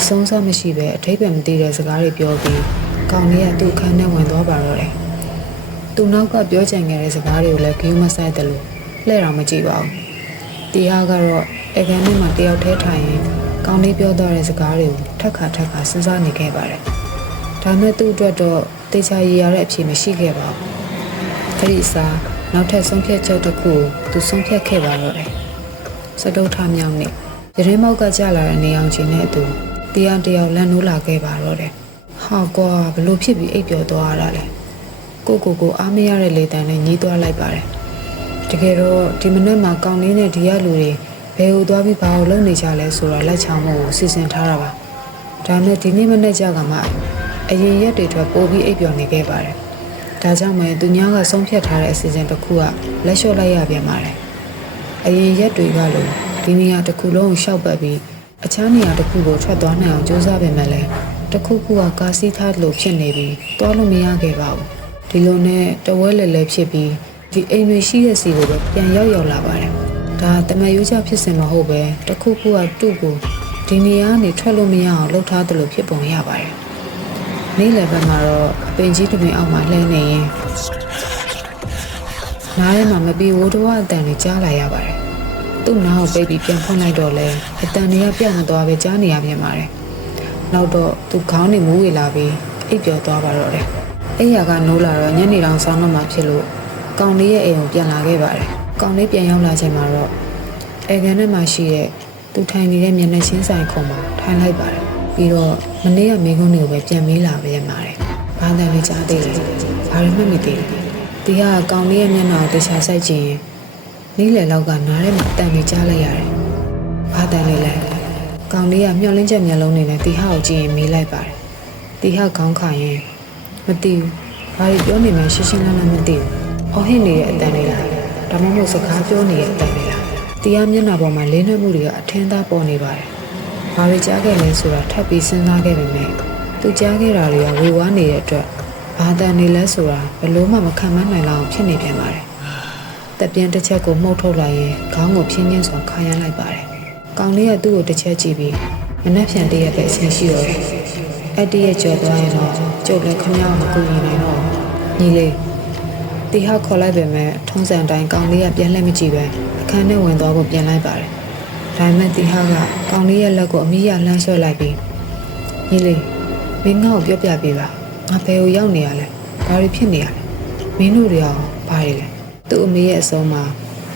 ဆုံးစားမရှိပဲအထိပ္ပယ်မသိတဲ့စကားတွေပြောပြီးကောင်လေးကသူ့ခန်းထဲဝင်သွားပါတော့တယ်သူနောက်ကပြောချင်ခဲ့တဲ့စကားတွေကိုလည်းဂယူးမဆိုင်တယ်လို့လှည့်တော်မကြည့်ပါဘူးတရားကတော့အခန်းထဲမှာတယောက်တည်းထိုင်ရင်ကောင်လေးပြောသွားတဲ့စကားတွေကိုထပ်ခါစဉ်းစားနေခဲ့ပါတယ်ဒါနဲ့သူ့အတွက်တော့တေချာရည်ရတဲ့အဖြေမရှိခဲ့ပါဘူးအဲ့ဒီစားနောက်ထပ်ဆုံးဖြတ်ချက်တစ်ခုကိုသူဆုံးဖြတ်ခဲ့ပါတော့တယ်စတုထမြောင်နေရင်းမောက်ကကြလာတဲ့နေအောင်ချင်းနဲ့အတူတရားတယောက်လန့်နိုးလာခဲ့ပါတော့တယ်ဟာကွာဘလို့ဖြစ်ပြီးအိပ်ပျော်သွားရတာလဲကိုအားမရတဲ့လေတံနဲ့ညီးသွားလိုက်ပါတယ်တကယ်တော့ဒီမနေ့မှာကောင်လေးနဲ့ဒီရလူတွေဘယ်ကိုသွားပြီးဘာကိုလုပ်နေကြလဲဆိုတာလက်ချောင်းမို့ကိုစီစဉ်ထားတာပါဒါနဲ့ဒီနေ့မနေ့ကျကမှအရင်ရက်တွေထွက်ပို့ပြီးအိပ်ပျော်နေခဲ့ပါတယ်ဒါကြောင့်မှသူညာကဆုံးဖြတ်ထားတဲ့အစီအစဉ်တစ်ခုကလက်လျှော့လိုက်ရပြန်ပါတယ်အရင်ရက်တွေကလို့ဒီနေရာတစ်ခုလုံးကိုရှောက်ပတ်ပြီးအခြားနေရာတစ်ခုကိုထွက်သွားနိုင်အောင်ကြိုးစားပေမဲ့လည်းတစ်ခုခုကကားစီးထားလို့ဖြစ်နေပြီးသွားလို့မရခဲ့ပါဘူးဒီလိုနဲ့တဝဲလဲလဲဖြစ်ပြီးဒီအိမ်တွေရှိတဲ့စီကိုပဲပြန်ရောက်လာပါတယ်ဒါတမန်ရိုးချဖြစ်စင်မဟုတ်ပဲတစ်ခုခုကသူ့ကိုဒီနေရာကနေထွက်လို့မရအောင်လှုပ်ထားတယ်လို့ဖြစ်ပုံရပါတယ်နေ့လယ်ဘက်မှာတော့အပင်ကြီးတစ်ပင်အောက်မှာလှည့်နေရင်နားထဲမှာမပြီးဝိုးတော်အတန်တွေကြားလာရပါတယ်သူ့နားကိုပိတ်ပြီးပြန်ဖွင့်လိုက်တော့လဲအတန်တွေကပြောင်းမသွားပဲကြားနေရပြန်ပါတယ်နောက်တော့သူခေါင်းနဲ့မူးဝေလာပြီးအိပ်ပျော်သွားပါတော့တယ်အိယာကနိုးလာတော့ညနေတောင်ဆောင်းတော့မှဖြစ်လို့ကောင်လေးရဲ့အိမ်ကိုပြန်လာခဲ့ပါတယ်ကောင်လေးပြန်ရောက်လာချိန်မှာတော့အေကန်ထဲမှာရှိတဲ့သူထိုင်နေတဲ့မျက်နှာချင်းဆိုင်ခုံမှာထိုင်လိုက်ပါတယ်ပြီးတော့မနေ့ကမိကုန်းတွေကိုပဲပြန်မေးလာပြန်ပါတယ်ဘာတန်လေးကြားသေးလဲဘာမှမသိဘူးဒီကကောင်လေးရဲ့မျက်နှာကိုတခြားစိုက်ကြည့်ရင်နေ့လယ်လောက်ကနားထဲမှာတန်လေးကြားလိုက်ရတယ်ဘာတန်လေးလဲကောင်လေးကမျောလင်းချက်မျက်လုံးတွေနဲ့တီဟကိုကြည့်ရင်မေးလိုက်ပါတယ်တီဟခေါင်းခါရင်မသိဘူးဘာပြောနေမှရှင်းရှင်းလင်းလင်းမသိဘူးအော်ဟစ်နေတဲ့အတန်လေးလားဒါမှမဟုတ်စကားပြောနေတဲ့အတန်လေးလားတီဟမျက်နှာပေါ်မှာလင်းနှက်မှုတွေကအထင်းသားပေါ်နေပါတယ်ဘာတွေကြားခဲ့လဲဆိုတာထပ်ပြီးစဉ်းစားခဲ့ပေမဲ့သူကြားခဲ့တာတွေကဝေဝါးနေတဲ့အတွက်ဘာတန်နေလဲဆိုတာဘယ်လို့မှမခံမနိုင်လောက်ဖြစ်နေပြန်ပါတယ်တက်ပြင်းတစ်ချက်ကိုမှုတ်ထုတ်လိုက်ရင်ခေါင်းကိုဖြင်းချင်းစွာခါရမ်းလိုက်ပါတယ်ကောင်လေးကသူ့ကိုတစ်ချက်ကြည့်ပြီးမနှက်ဖြန်တရက်ပဲအချင်းရှိတော့တယ်အဲ့ဒီရဲ့ကြော်သွားရင်တော့ကျုပ်လည်းခမောင်းမကူညီနိုင်တော့ညီလေးတီဟခေါ်လိုက်ပေမဲ့ထုံးစံတိုင်းကောင်လေးကပြန်လှည့်မကြည့်ပဲအခန်းထဲဝင်သွားဖို့ပြန်လိုက်ပါတယ်ဒါပေမဲ့တီဟကကောင်လေးရဲ့လက်ကိုအမိရလှမ်းဆွဲလိုက်ပြီးညီလေးမင်းငါ့ကိုပြောပြပေးပါငါဘယ်ကိုရောက်နေရလဲဘာတွေဖြစ်နေရလဲမင်းတို့တွေရောဘာတွေလဲသူ့အမေရဲ့အဆုံးမှာ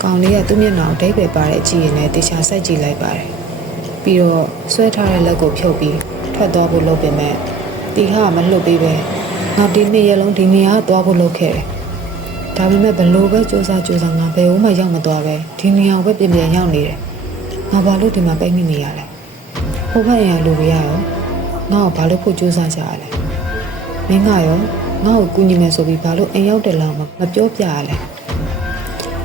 ကောင်လေးကသူ့မျက်နှာကိုဒိတ်ပဲပါတဲ့အကြည့်ရင်လည်းတေချာစိုက်ကြည့်လိုက်ပါတယ်ပြီးတော့ဆွဲထားတဲ့လက်ကိုဖြုတ်ပြီးထွက်သွားဖို့လုပ်ပေမဲ့တီဟကမလှုပ်ပေးပဲငါဒီနေ့ရက်လုံးဒီနေရာသွားဖို့လုပ်ခဲ့တယ်ဒါပေမဲ့ဘလို့ပဲစူးစမ်းငါဘယ်မှရောက်မသွားပဲဒီနေရာကိုပဲပြန်ရောက်နေတယ်ငါဘာလို့ဒီမှာပိတ်မိနေရလဲဟိုဘက်ရလူတွေရောငါ့ကိုဘာလို့ဖို့စူးစမ်းကြရလဲမင်းကရောငါ့ကိုကူညီမယ်ဆိုပြီးဘာလို့အိမ်ရောက်တယ်လားမပြောပြရလဲ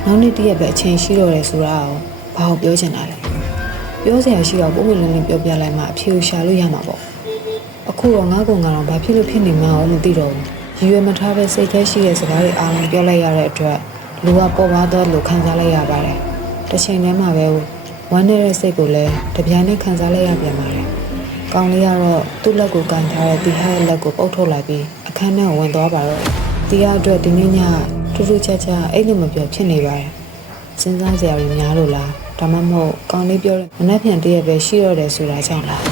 နောက်နေ့တည့်ရက်ပဲအချိန်ရှိတော့တယ်ဆိုတာကိုဘာကိုပြောချင်တာလဲပြောစရာရှိတော့ပုံမှန်လုံးပြောပြလိုက်မှအဖြေကိုရှာလို့ရမှာပေါ့အခုတော့ငါကောင်ဘာဖြစ်လို့ဖြစ်နေမှန်းမသိတော့ဘူးရည်ရွယ်မထားပဲစိတ်ထဲရှိတဲ့စကားတွေအားလုံးပြောလိုက်ရတဲ့အတွက်လူကပေါ်ပါတော့လို့ခံစားလိုက်ရပါတယ်တစ်ချိန်တည်းမှာပဲဝမ်းနေတဲ့စိတ်ကိုလည်းတပြိုင်နက်ခံစားလိုက်ရပြန်ပါတယ်ကောင်လေးကတော့သူ့လက်ကိုကန်ထားတဲ့တီဟာရဲ့လက်ကိုပုတ်ထုတ်လိုက်ပြီးအခန်းထဲကိုဝင်သွားပါတော့တီဟာအတွက်ဒီနေ့ညထူးထူးခြားခြားအဲ့လိုမပြောဖြစ်နေပါတယ်စဉ်းစားစရာတွေများလို့လားဒါမှမဟုတ်ကောင်လေးပြောတဲ့မနှက်ဖြန်တည့်ရပဲရှိတော့တယ်ဆိုတာကြောင့်လား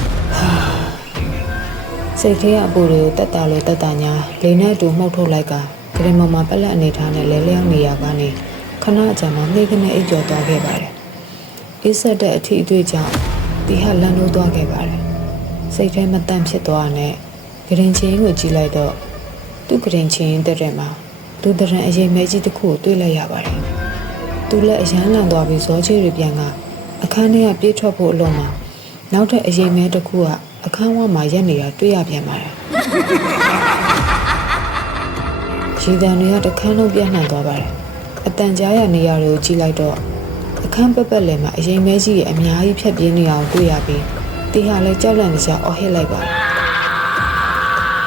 စိတ်ထဲအပူတွေကိုတက်တာလို့တက်တာညာလေနဲ့အတူမှုတ်ထုတ်လိုက်ကဂရင်မမပလက်အနေထားနဲ့လဲလျောင်းနေရကနေခဏအကြာမှနှိမ့်ကနေအိပ်ကျော်သွားခဲ့ပါတယ်အေးဆက်တဲ့အထီးအတွေ့ကြောင့်တီဟာလန်လို့သွားခဲ့ပါတယ်စိတ်ထဲမတန့်ဖြစ်သွားတဲ့ဂရင်ချင်းကိုကြည့်လိုက်တော့သူ့ဂရင်ချင်းတဲ့မှာသူတရံအရင်မဲကြီးတစ်ခုကိုတွေ့လိုက်ရပါတယ်သူလည်းအရန်လန်သွားပြီးဇောချေတွေပြန်ကအခန်းထဲကပြေးထွက်ဖို့အလုံးမှာနောက်ထပ်အရင်မဲတစ်ခုကအခန်းဝမှာရက်နေတာတွေ့ရပြန်ပါတယ်ရီတန်တွေကတခန်းလုံးပြန့်နှံ့သွားပါတယ်အတန်ကြားရနေရာတွေကိုကြည့်လိုက်တော့အခန်းပတ်လည်မှာအရင်မဲကြီးရဲ့အများကြီးဖြတ်ပြင်းနေအောင်တွေ့ရပြီးတီဟာလည်းကြောက်လန့်နေကြအော်ဟစ်လိုက်ပါတယ်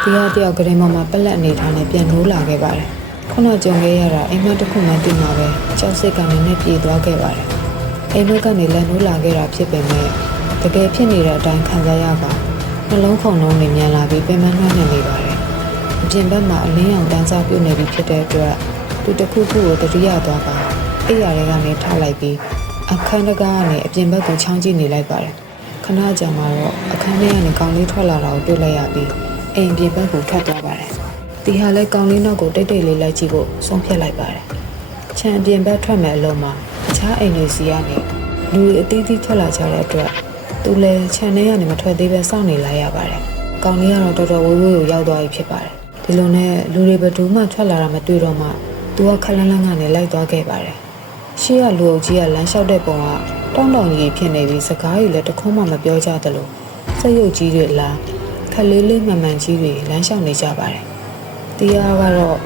တရားတယောက်ကလေးမှာပလက်အနေထားနဲ့ပြန်နိုးလာခဲ့ပါတယ်ခုနကြုံခဲ့ရတာအိမ်မက်တစ်ခုမှတိမှာပဲကြောက်စိတ်ကလည်းနဲ့ပြေးသွားခဲ့ပါတယ်အိမ်မက်ကနေလက်နိုးလာခဲ့တာဖြစ်ပေမဲ့တကယ်ဖြစ်နေတဲ့အတိုင်းခံစားရပါနှလုံးခုန်လုံးနဲ့မြန်လာပြီးပင်ပန်းနှွမ်းနေပါတယ်အပြင်ဘက်မှာအလင်းရောင်တန်းစားပြုတ်နေပြီဖြစ်တဲ့အတွက်သူတစ်ခုခုကိုတတိယသွားပါအိယာတွေကနေထလိုက်ပြီးအခန်းတကားကနေအပြင်ဘက်ကိုချောင်းကြည့်နေလိုက်ပါတယ်ခဏကြာမှတော့အခန်းထဲကနေကောင်လေးထွက်လာတာကိုတွေ့လိုက်ရပြီးအိမ်ပြင်ဘက်ကိုထွက်သွားပါတယ်ဒီဟာလည်းကောင်လေးနောက်ကိုတိတ်တိတ်လေးလိုက်ကြည့်ဖို့ဆုံးဖြတ်လိုက်ပါတယ်ခြံအပြင်ဘက်ထွက်မဲ့အလုံးမှာအခြားအိမ်တွေစီကနေလူတွေအသီးသီးထွက်လာကြတဲ့အတွက်သူလည်းခြံထဲကနေမထွက်သေးပဲစောင့်နေလိုက်ရပါတယ်ကောင်လေးကတော့တော်တော်ဝေးဝေးကိုရောက်သွားပြီဖြစ်ပါတယ်ဒီလိုနဲ့လူတွေဘယ်သူမှထွက်လာတာမတွေ့တော့မှသူကခက်လန်းလန်းကနေလိုက်သွားခဲ့ပါတယ်ရှေ့ကလူအုပ်ကြီးကလမ်းလျှောက်တဲ့ပုံကတောင်းတောင်ကြီးဖြစ်နေပြီးစကားကြီးလည်းတခုမှမပြောကြသလိုစက်ရုပ်ကြီးတွေလားခက်လေးလေးမှန်မှန်ကြီးတွေလမ်းလျှောက်နေကြပါတယ်တရားကတော့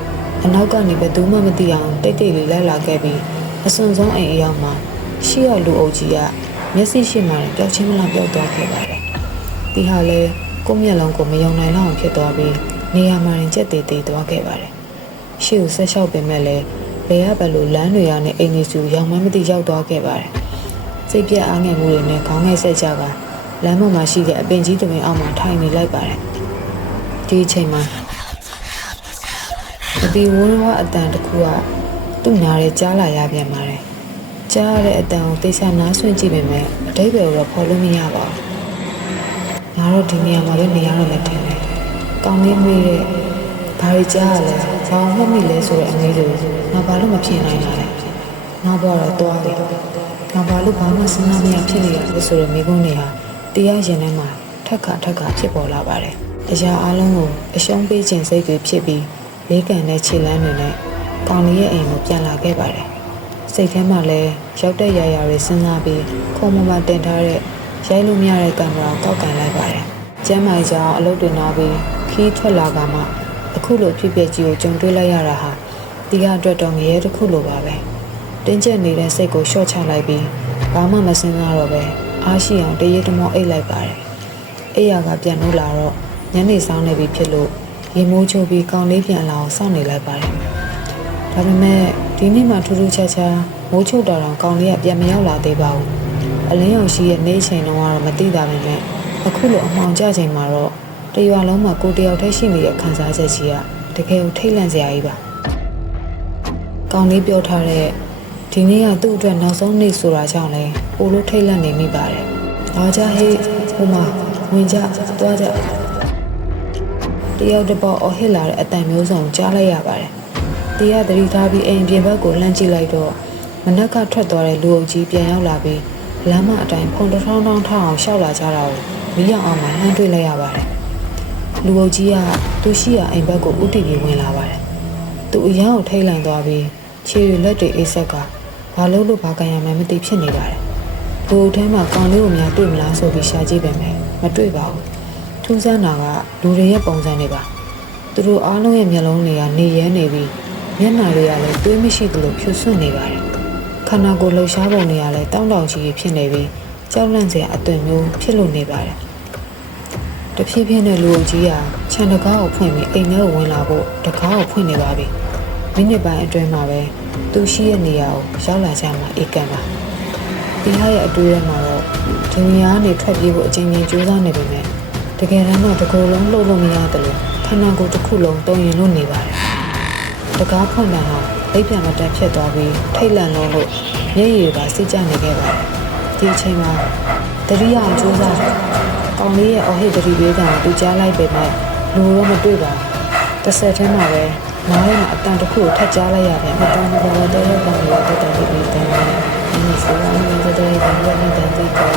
အနောက်ကနေဘယ်သူမှမသိအောင်တိတ်တိတ်လေးလိုက်လာခဲ့ပြီးအစွန်ဆုံးအိမ်အရောက်မှာရှေ့ကလူအုပ်ကြီးကမျက်စိရှိမှပျောက်ချင်းမလားပျောက်သွားခဲ့ပါတယ်ဒီဟာလည်းကိုမျက်လုံးကိုမယုံနိုင်လောက်ဖြစ်သွားပြီးနေရာမှာရင်ကြက်သေးသေးသွားခဲ့ပါတယ်ရှေ့ကိုဆက်လျှောက်ပင်မဲ့လည်းဘယ်ကဘယ်လိုလမ်းတွေရနဲ့အိမ်ကြီးစုရောင်မမသိရောက်သွားခဲ့ပါတယ်စိတ်ပြက်အားငယ်မှုတွေနဲ့ခေါင်းငယ်ဆက်ကြကလမ်းပေါ်မှာရှိတဲ့အပင်ကြီးတစ်ပင်အောက်မှာထိုင်နေလိုက်ပါတယ်ဒီအချိန်မှာဒီဝန်းဝါအတန်တစ်ခုကသူ့နားရဲကြားလာရပြန်ပါတယ်ကြားရတဲ့အတန်ကိုသိချာနားဆွင့်ကြည့်ပေမဲ့အတိတ်ပဲတော့ဖော်လို့မရပါဘူးငါတို့ဒီနေရာမှာပဲနေရတော့လည်းထင်တယ်ကောင်းလေးမေးတဲ့ဘာတွေကြားရလဲဘာမှမမိလဲဆိုတဲ့အမေးလိုငါဘာလို့မဖြေနိုင်တာလဲငါဘောတော့တွားတယ်ငါဘာလို့ဘာမှစဉ်းစားမရဖြစ်နေရလဲဆိုတဲ့မိကုန်းတွေဟာတရားရင်ထဲမှာထက်ခါဖြစ်ပေါ်လာပါတယ်တရားအလုံးကိုအရှုံးပေးခြင်းစိတ်တွေဖြစ်ပြီးလေးကန်တဲ့ခြေလမ်းတွေနဲ့ကောင်းလေးရဲ့အိမ်ကိုပြန်လာခဲ့ပါတယ်စိတ်ထဲမှာလည်းရောက်တဲ့ရာတွေစဉ်းစားပြီးခုံမမတင်ထားတဲ့ရိုက်လို့မရတဲ့ကင်မရာကောက်ကန်လိုက်ပါတယ်ကျမ်းမာကြောင်အလုပ်တွေနားပြီးခီးထွက်လာကမှအခုလိုဖြစ်ပျက်ကြီးကိုကြုံတွေ့လိုက်ရတာဟာဒီကအတွက်တော့ငရဲတစ်ခုလိုပါပဲတင်းကျပ်နေတဲ့စိတ်ကိုလျှော့ချလိုက်ပြီးဘာမှမစဉ်းစားတော့ပဲအားရှိအောင်တရေတမောအိတ်လိုက်ပါတယ်အိယာကပြန်လို့လာတော့ညနေဆောင်နေပြီဖြစ်လို့ရေမိုးချိုးပြီးကောင်းလေးပြန်လာအောင်စောင့်နေလိုက်ပါတယ်ဒါပေမဲ့ဒီနေ့မှထူးထူးခြားခြားမိုးချုပ်တော်ကောင်းလေးကပြန်မရောက်လာသေးပါဘူးအလင်းရောင်ရှိရဲ့နေချိန်တော့မသိတာပဲနဲ့အခုလိုအမှောင်ကျချိန်မှာတော့တရွာလုံးမှာကိုတယောက်တည်းရှိနေတဲ့ခံစားချက်ကြီးကတကယ်ကိုထိတ်လန့်စရာကြီးပါကောင်းလေးပြောထားတဲ့ဒီနေ့ကသူ့အတွက်နောက်ဆုံးနေ့ဆိုတာကြောင့်လဲပိုလို့ထိတ်လန့်နေမိပါတယ်။အားကြဟေးဟိုမှာဝင်ကြသွားကြတယောက်တစ်ပေါက်အော်ဟစ်လာတဲ့အတန်မျိုးစုံကြားလိုက်ရပါတယ်။တရားသတိထားပြီးအိမ်ပြင်ဘက်ကိုလှမ်းကြည့်လိုက်တော့မနက်ကထွက်သွားတဲ့လူအုပ်ကြီးပြန်ရောက်လာပြီးလမ်းမအတိုင်းဖုန်တထောင်းထောင်းထောင်းအောင်ရှောက်လာကြတာကိုမီးရောင်အောင်မှလှမ်းတွေ့လိုက်ရပါတယ်။လူအုပ်ကြီးကသူရှိရာအိမ်ဘက်ကိုဥတီပြီးဝင်လာပါတယ်။သူအရန်ကိုထိတ်လန့်သွားပြီးခြေရလက်တွေအိတ်ဆက်ကဘာလို့ဘာကန်ရမှန်းမသိဖြစ်နေပါတယ်။လူထဲမှာကောင်လေးကိုများတွေ့မလားဆိုပြီးရှာကြည့်ပေမဲ့မတွေ့ပါဘူး။ထူးဆန်းတာကလူတွေရဲ့ပုံစံတွေပါ။သူတို့အားလုံးရဲ့မျက်လုံးတွေကနေရဲနေပြီးမျက်နှာတွေကလည်းတွေးမရှိသလိုဖြူဆွနေပါတယ်။ခန္ဓာကိုယ်လှုပ်ရှားပုံတွေကလည်းတောင်းတောင်ကြီးဖြစ်နေပြီးကြောက်လန့်စရာအသွင်မျိုးဖြစ်လို့နေပါတယ်။တဖြည်းဖြည်းနဲ့လူအုပ်ကြီးကခြံတကားကိုဖွင့်ပြီးအိမ်ထဲကိုဝင်လာဖို့တကားကိုဖွင့်နေပါပြီ။မိနစ်ပိုင်းအတွင်းမှာပဲသူရှိရဲ့နေရာကိုရောက်လာကြမှာအေကန်ပါ။တရားရဲ့အတွေ့အကြုံမှာတော့ဒီနေရာကနေထွက်ပြေးဖို့အချိန်ကြီးကြိုးစားနေပေမဲ့တကယ်တမ်းတော့တကူလုံးလှုပ်လို့မရတယ်လို့ခန္ဓာကိုယ်တစ်ခုလုံးတုံရင်လို့နေပါတယ်။တကားဖွင့်တာဟာအိပ်ပြန်မတတ်ဖြစ်သွားပြီးထိတ်လန့်လို့မျက်ရည်ပါစိတ်ကြနေခဲ့ပါတယ်။ဒီအချိန်မှာတတိယအောင်ကြိုးစားတယ်။ကောင်လေးရဲ့အော်ဟစ်တတိပေးတာကိုသူကြားလိုက်ပေမဲ့လူတော့မတွေ့ပါဘူး။တစ်ဆက်တည်းမှာပဲနားထဲမှာအတန်တစ်ခုကိုထပ်ကြားလိုက်ရတယ်။အတန်ကတော့တော့တော့ကောင်လေးတော့တန်ပြီးတယ်။ဒီဆိုရင်လည်းတော့တော့ကောင်လေးနဲ့တန်ပြီးတော့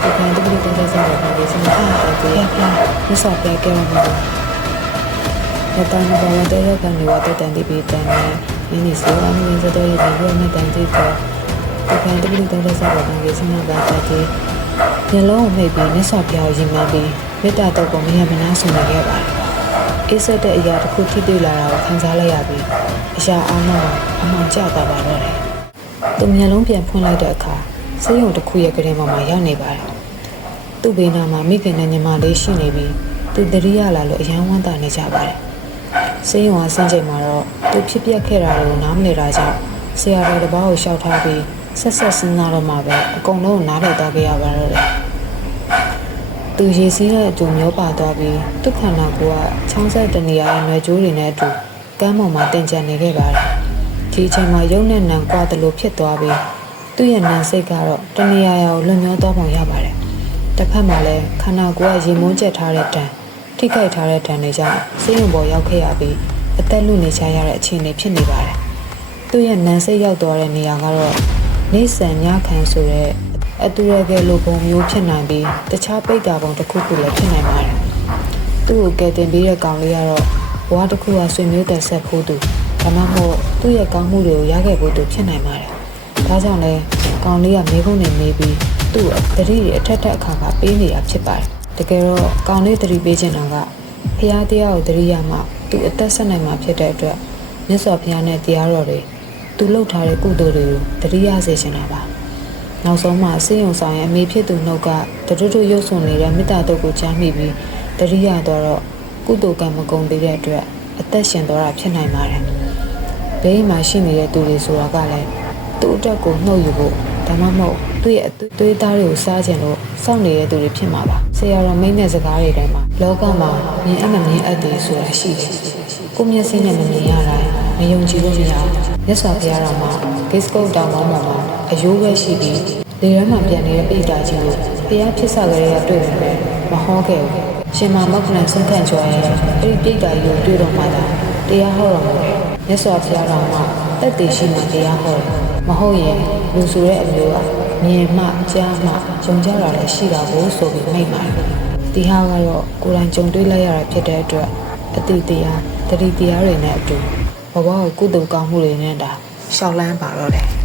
ဒီကနေ့တပိတ်တက်စားတာဒီစမှာအားကိုရပြမစောပြခဲ့ရမှာ။အတန်ကတော့တော့ကောင်လေးတော့တန်ပြီးတယ်။ဒီဆိုရင်လည်းတော့တော့ကောင်လေးနဲ့တန်ပြီးတော့ဒီကနေ့တပိတ်တက်စားတာဒီစမှာပါတဲ့ညလုံးမိတ်ပြီးမြတ်စွာဘုရားကိုယဉ်မှန်းပြီးမေတ္တာတော်ကိုမရမနာဆွေးနွေးခဲ့ပါတယ်။အေးဆက်တဲ့အရာတစ်ခုထိတွေ့လာတာကိုခံစားလိုက်ရပြီးအရာအားလုံးအမှန်ကျသွားပါတော့တယ်။သူမျက်လုံးပြန်ဖွင့်လိုက်တဲ့အခါစိတ်ယုံတစ်ခုရဲ့ကလေးပေါ်မှာရောက်နေပါတယ်။သူ့ဘေးနားမှာမိခင်နဲ့ညီမလေးရှိနေပြီး သူတတိယလာလို့အယမ်းဝမ်းသာနေကြပါတယ်စိတ်ယုံအားဆင်းချိန်မှာတော့သူဖြစ်ပျက်ခဲ့တာကိုနားမလည်တာကြောင့်ဆရာတော်တစ်ပါးကိုရှောက်ထားပြီးဆက်စဉ်းစားတော့မှပဲအကုန်လုံးနားလည်သွားခဲ့ရပါတော့တယ်သူရေစီးတဲ့အတူမျိုးပါသွားပြီးသူ့ခန္ဓာကိုယ်ကချောင်းဆက်တနေရာရဲ့နွယ်ကြိုးတွေနဲ့အတူကမ်းပေါ်မှာတင်ကျန်နေခဲ့ပါတယ်ဒီအချိန်မှာရုပ်နဲ့နံကွာတယ်လို့ဖြစ်သွားပြီးသူ့ရဲ့နံစိတ်ကတော့တနေရာရာကိုလွန်မြောသွားပုံရပါတယ်တစ်ဖက်မှာလည်းခန္ဓာကိုယ်ကရေမုန်းကျက်ထားတဲ့တံထိခိုက်ထားတဲ့တံတွေကြောင့်စိတ်ယုံပေါ်ရောက်ခဲ့ရပြီးအသက်လူနေချရတဲ့အခြေအနေဖြစ်နေပါတယ်သူ့ရဲ့နံစိတ်ရောက်သွားတဲ့နေရာကတော့နေဆန်ညခံဆိုတဲ့အတူရကယ်လိုပုံမျိုးဖြစ်နိုင်ပြီးတခြားပိတ်တာပုံတစ်ခုခုလည်းဖြစ်နိုင်ပါတယ်သူ့ကိုကယ်တင်ပေးတဲ့ကောင်လေးကတော့ဘဝတစ်ခုကဆွေမျိုးသက်ဆက်ဖို့သူဒါမှမဟုတ်သူ့ရဲ့ကောင်းမှုတွေကိုရခဲ့ဖို့သူဖြစ်နိုင်ပါတယ်ဒါကြောင့်လဲကောင်လေးကမေးခွန်းနေမေးပြီးသူ့တတိတွေအထက်ထက်အခါကပေးနေတာဖြစ်ပါတယ်တကယ်တော့ကောင်လေးတတိပေးချင်တာကဖျားတရားကိုတတိယမှသူအသက်ဆက်နိုင်မှာဖြစ်တဲ့အတွက်မြတ်စွာဘုရားနဲ့တရားတော်တွေသူလှုပ်ထားတဲ့ကုသိုလ်တွေကိုတတိယစေချင်တာပါနောက်ဆုံးမှာစေယုံဆောင်ရဲ့အမေဖြစ်သူနှုတ်ကတတူတူရုပ်ဆွနေတဲ့မေတ္တာတုတ်ကိုကြားမိပြီးတတိယတော့ကုသိုလ်ကံမကုန်သေးတဲ့အတွက်အသက်ရှင်သွားတာဖြစ်နိုင်ပါတယ်ဘေးမှာရှိနေတဲ့သူတွေဆိုတာကလည်းသူ့အတွက်ကိုနှုတ်ယူဖို့ဒါမှမဟုတ်သူ့ရဲ့သွေးသားတွေကိုစားခြင်းလို့စောင့်နေတဲ့သူတွေဖြစ်မှာပါဆရာတော်မိတ်နဲ့စကားတွေထဲမှာလောကမှာမြင်အမမြင်အပ်တယ်ဆိုတာရှိတယ်ကိုမျက်စိနဲ့မမြင်ရတိုင်းမယုံကြည်လို့မရဘူးမြတ်စွာဘုရားတော်မှာဂိတ်စကုတ်တောင်ပေါ်မှာအယိုးပဲရှိပြီးလေထဲမှာပြန်နေတဲ့ပိဋကကြီးကိုဘုရားဖြစ်စာကလေးကတွေ့ပြီပဲမဟောခဲ့ဘူးရှင်မမောက္ခလန်ဆုံးခံကြွရဲ့အဲ့ဒီပိဋကကြီးကိုတွေ့တော့မှသာတရားဟောတော်မူတယ်မြတ်စွာဘုရားတော်မှာတက်တည်ရှိမှတရားဟောတယ်မဟုတ်ရင်လူဆိုတဲ့အမျိုးကမြင်မှကြားမှကြုံကြတာလည်းရှိတာကိုဆိုပြီးမိတ်ပါတယ်ဒီဟာကတော့ကိုယ်တိုင်ကြုံတွေ့လိုက်ရတာဖြစ်တဲ့အတွက်အတိတရားတတိတရားတွေနဲ့အတူဘဝကိုကုသိုလ်ကောင်းမှုတွေနဲ့ဒါရှောက်လန်းပါတော့တယ်